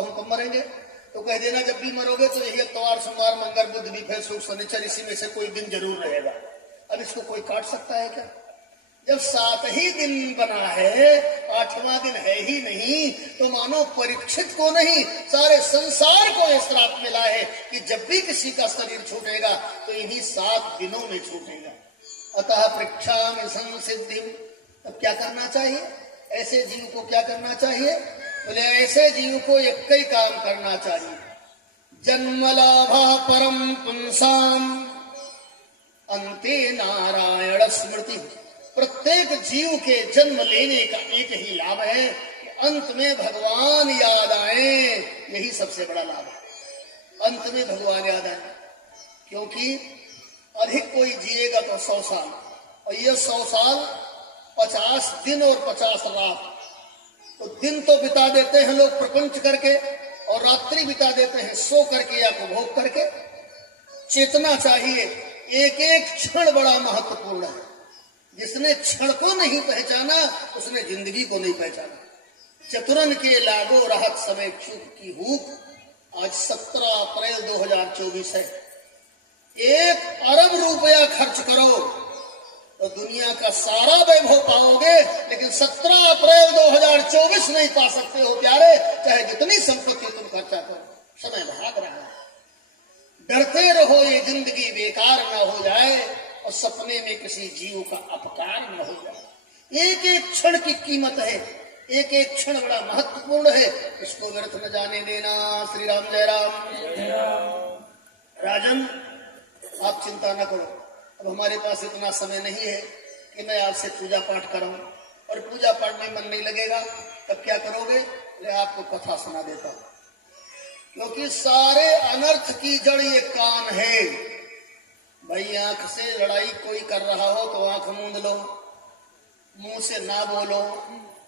हूं कब मरेंगे, तो कह देना जब भी मरोगे तो यही इतवार, सोमवार, मंगल, बुध, बीफे, शुक्र, शनिचर, इसी में से कोई दिन जरूर रहेगा। अब इसको कोई काट सकता है क्या? जब 7 ही दिन बना है, 8वां दिन है ही नहीं, तो मानो परीक्षित को नहीं सारे संसार को यह श्राप मिला है कि जब भी किसी का शरीर छूटेगा तो इन्हीं 7 दिनों में छूटेगा। अतः परीक्षामि संसिद्धिं, अब क्या करना चाहिए? ऐसे जीव को क्या करना चाहिए? बोले ऐसे जीव को एक ही काम करना चाहिए, जन्मलाभा परम पुंसाम अंते नारायण स्मृति। प्रत्येक जीव के जन्म लेने का एक ही लाभ है कि अंत में भगवान याद आए, यही सबसे बड़ा लाभ है, अंत में भगवान याद आए। क्योंकि अधिक कोई जिएगा तो 100 साल, और ये 100 साल 50 दिन और 50 रात। तो दिन तो बिता देते हैं लोग प्रपंच करके, और रात्रि बिता देते हैं सो करके या उपभोग करके। चेतना चाहिए, एक एक क्षण बड़ा महत्वपूर्ण है। जिसने क्षण को नहीं पहचाना उसने जिंदगी को नहीं पहचाना। चतुरन के लागो राहत समय चूक की हुक। आज 17 अप्रैल 2024 है। 1 अरब रुपया खर्च करो तो दुनिया का सारा वैभव पाओगे, लेकिन 17 अप्रैल 2024 नहीं पा सकते हो प्यारे, चाहे जितनी संपत्ति तुम खर्चा करो। समय भाग रहा है, डरते रहो ये जिंदगी बेकार ना हो जाए और सपने में किसी जीव का अपकार न हो जाए। एक एक क्षण की कीमत है, एक एक क्षण बड़ा महत्वपूर्ण है, इसको व्यर्थ न जाने देना। श्री राम जय राम। राजन आप चिंता न करो, अब हमारे पास इतना समय नहीं है कि मैं आपसे पूजा पाठ कराऊं, और पूजा पाठ में मन नहीं लगेगा तब क्या करोगे? मैं आपको कथा सुना देता हूं, क्योंकि सारे अनर्थ की जड़ ये कान है। भाई आंख से लड़ाई कोई कर रहा हो तो आंख मूंद लो, मुंह से ना बोलो,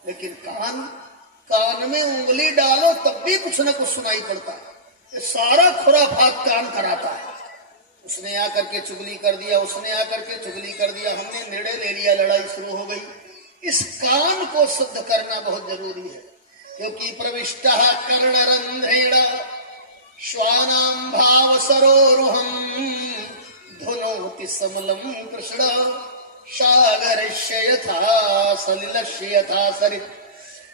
लेकिन कान में उंगली डालो तब भी कुछ न कुछ सुनाई पड़ता है। सारा खुराफात कान कराता है। उसने आकर के चुगली कर दिया, उसने आकर के चुगली कर दिया, हमने निर्णय ले लिया, लड़ाई शुरू हो गई। इस कान को शुद्ध करना बहुत जरूरी है, क्योंकि प्रविष्टा कर्णरंध्रेण श्वानां भाव सरोरुहम् धुनोति समलम कृष्ण सागरस्य यथा सलिलस्य यथा सरित।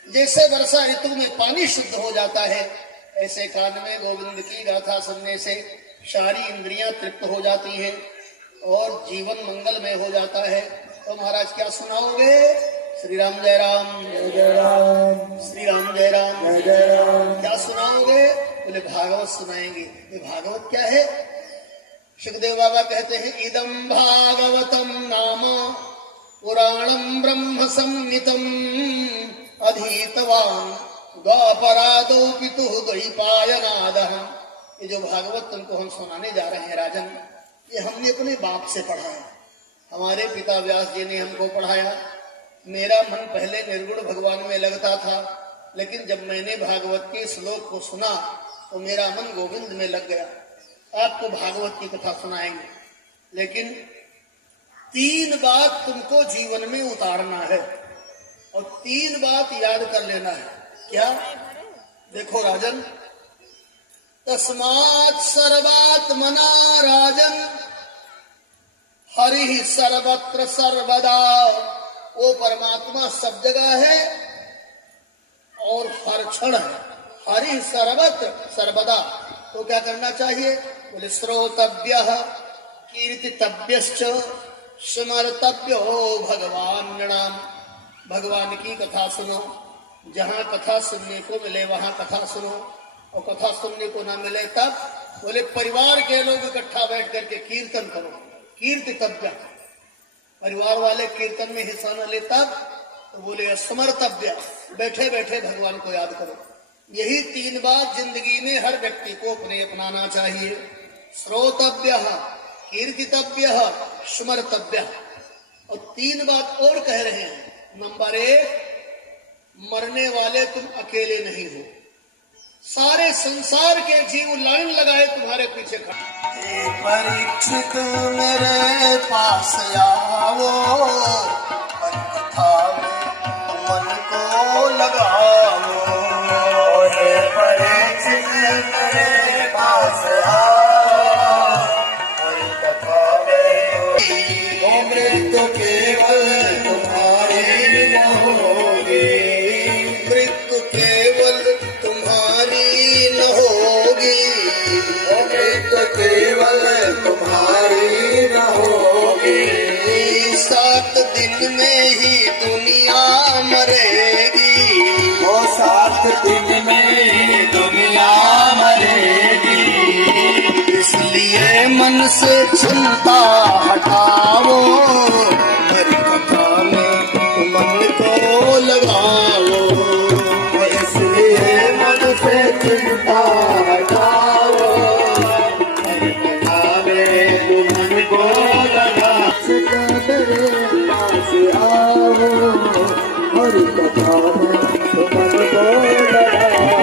जैसे वर्षा ऋतु में पानी शुद्ध हो जाता है, ऐसे कान में गोविंद की गाथा सुनने से सारी इंद्रियां तृप्त हो जाती हैं और जीवन मंगलमय हो जाता है। तो महाराज क्या सुनाओगे? श्री राम जय राम, जय राम, श्री राम जय राम, जय राम। क्या सुनाओगे? बोले भागवत सुनाएंगे। ये भागवत क्या है? सुखदेव बाबा कहते हैं, इदम भागवतम नाम पुराणम ब्रह्म संहितम अधीतवान द्वापरादो पितुः द्वैपायनादः। ये जो भागवत तुमको हम सुनाने जा रहे हैं राजन, ये हमने अपने बाप से पढ़ा है। हमारे पिता व्यास जी ने हमको पढ़ाया। मेरा मन पहले निर्गुण भगवान में लगता था, लेकिन जब मैंने भागवत के श्लोक को सुना तो मेरा मन गोविंद में लग गया। आपको भागवत की कथा सुनाएंगे, लेकिन 3 बात तुमको जीवन में उतारना है और 3 बात याद कर लेना है। क्या? देखो राजन, तस्मात् सर्वात्मना राजन हरि सर्वत्र सर्वदा। वो परमात्मा सब जगह है और हर क्षण है। हरि सर्वत्र सर्वदा। तो क्या करना चाहिए? बोले श्रोतव्य कीर्तितव्यश्च स्मर्तव्यो भगवान नाम। भगवान की कथा सुनो, जहाँ कथा सुनने को मिले वहां कथा सुनो, और कथा सुनने को ना मिले तब बोले परिवार के लोग इकट्ठा बैठ करके कीर्तन करो। कीर्तितव्य, परिवार वाले कीर्तन में हिस्सा न ले तब, तो बोले स्मर्तव्य, बैठे बैठे भगवान को याद करो। यही 3 बात जिंदगी में हर व्यक्ति को अपने अपनाना चाहिए। श्रोतव्य, कीर्तितव्य, स्मर्तव्य। और 3 बात और कह रहे हैं। नंबर 1, मरने वाले तुम अकेले नहीं हो, सारे संसार के जीव लाइन लगाए तुम्हारे पीछे खड़े। परीक्षित मेरे पास आओ, कथा में मन को लगाओ। हे परीक्षित से चिंता हटाओ, हरि कथा में मन को लगाओ। इसलिए मन से चिंता हटाओ, हरि कथा में मन को लगाओ। मेरे पास आओ, हरि कथा में मन को लगाओ।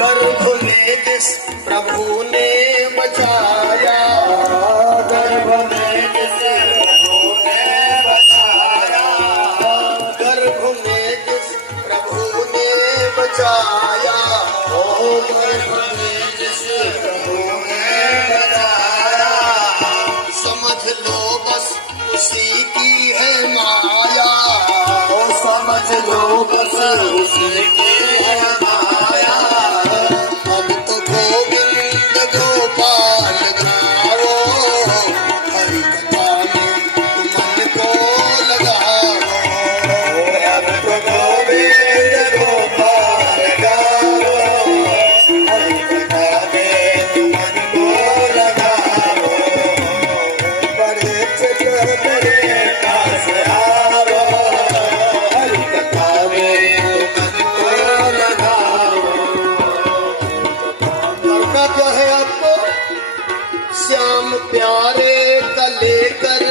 गर्भ में जिस प्रभु ने बचाया, गर्भ में जिस प्रभु ने बचाया, गर्भ में जिस प्रभु ने बचाया, ओ गर्भ में जिस प्रभु ने बचाया, समझ लो बस उसी की है माया, ओ समझ लो बस उसी की है माया। अब तो गोविंद गोपाल गाओ, हरि कथा में मन को लगाओ। अब तो गोविंद गोपाल गाओ, हरि कथा में मन को लगाओ। बड़े चित मेरे पास आओ, हरि कथा में मन को लगाओ। करना क्या है आपको? श्याम प्यारे का लेकर